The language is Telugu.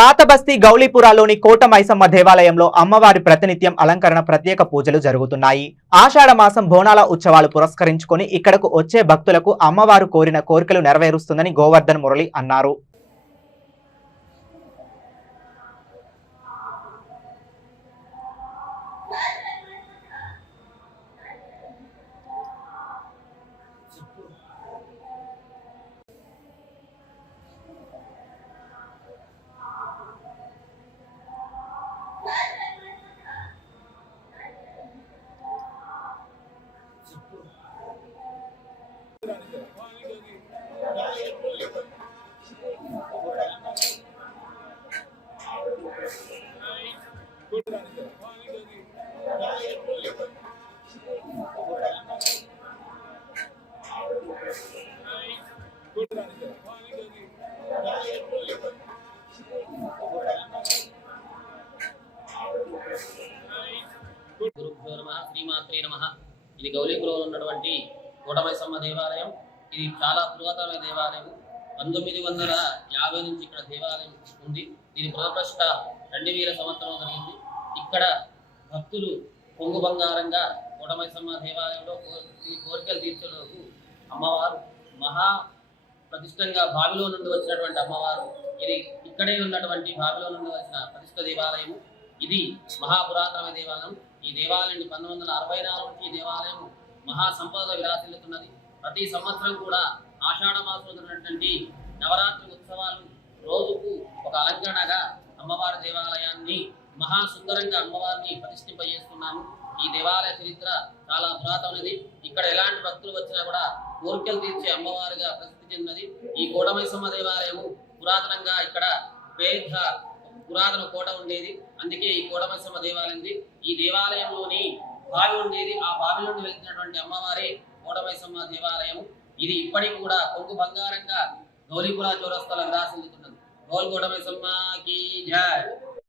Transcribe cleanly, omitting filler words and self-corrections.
పాత బస్తీ గౌలీపురాలోని కోట మైసమ్మ దేవాలయంలో అమ్మవారి ప్రతినిత్యం అలంకరణ ప్రత్యేక పూజలు జరుగుతున్నాయి. ఆషాఢ మాసం బోనాల ఉత్సవాలు పురస్కరించుకొని ఇక్కడకు వచ్చే భక్తులకు అమ్మవారు కోరిన కోరికలు నెరవేరుస్తుందని గోవర్ధన్ మురళి అన్నారు. శ్రీమాత్రే నమః. ఇది గౌలీపురంలో ఉన్నటువంటి కోట మైసమ్మ దేవాలయం. ఇది చాలా పురాతనమైన దేవాలయం. 1950 నుంచి ఇక్కడ దేవాలయం ఉంది. దీని పునఃప్రతిష్ఠ 2000 సంవత్సరం జరిగింది. ఇక్కడ భక్తులు పొంగు బంగారంగా కోట మైసమ్మ దేవాలయంలో కోరికలు తీర్చేందుకు అమ్మవారు మహా ప్రతిష్టంగా బావిలో నుండి వచ్చినటువంటి అమ్మవారు. ఇది ఇక్కడే ఉన్నటువంటి బావిలో నుండి వచ్చిన ప్రతిష్ఠ దేవాలయము. ఇది మహాపురాతనమైన దేవాలయం. ఈ దేవాలయం 1964 నుంచి ఈ దేవాలయం మహా సంపద విరాజిల్లుతున్నది. ప్రతి సంవత్సరం కూడా ఆషాఢ మాసంలో ఉన్నటువంటి నవరాత్రి ఉత్సవాలు రోజుకు ఒక అలంకరణగా అమ్మవారి దేవాలయాన్ని మహా సుందరంగా అమ్మవారిని ప్రతిష్ఠింపజేస్తున్నాము. ఈ దేవాలయ చరిత్ర చాలా పురాతనమైనది. ఇక్కడ ఎలాంటి భక్తులు వచ్చినా కూడా కోరికలు తీర్చే అమ్మవారిగా ప్రసిద్ధి చెందినది. ఈ కోట మైసమ్మ దేవాలయము పురాతనంగా ఇక్కడ పేద పురాతన కోట ఉండేది. అందుకే ఈ కోట మైసమ్మ దేవాలయం. ఈ దేవాలయంలోని బావి ఉండేది. ఆ బావి నుండి వెళ్తున్నటువంటి అమ్మవారి కోట మైసమ్మ దేవాలయం. ఇది ఇప్పటికి కూడా కొంగు బంగారంగా గౌలీపుర చౌరస్తాలో విరాజిల్లుతున్నది. గౌల్ కోట మైసమ్మకి జై.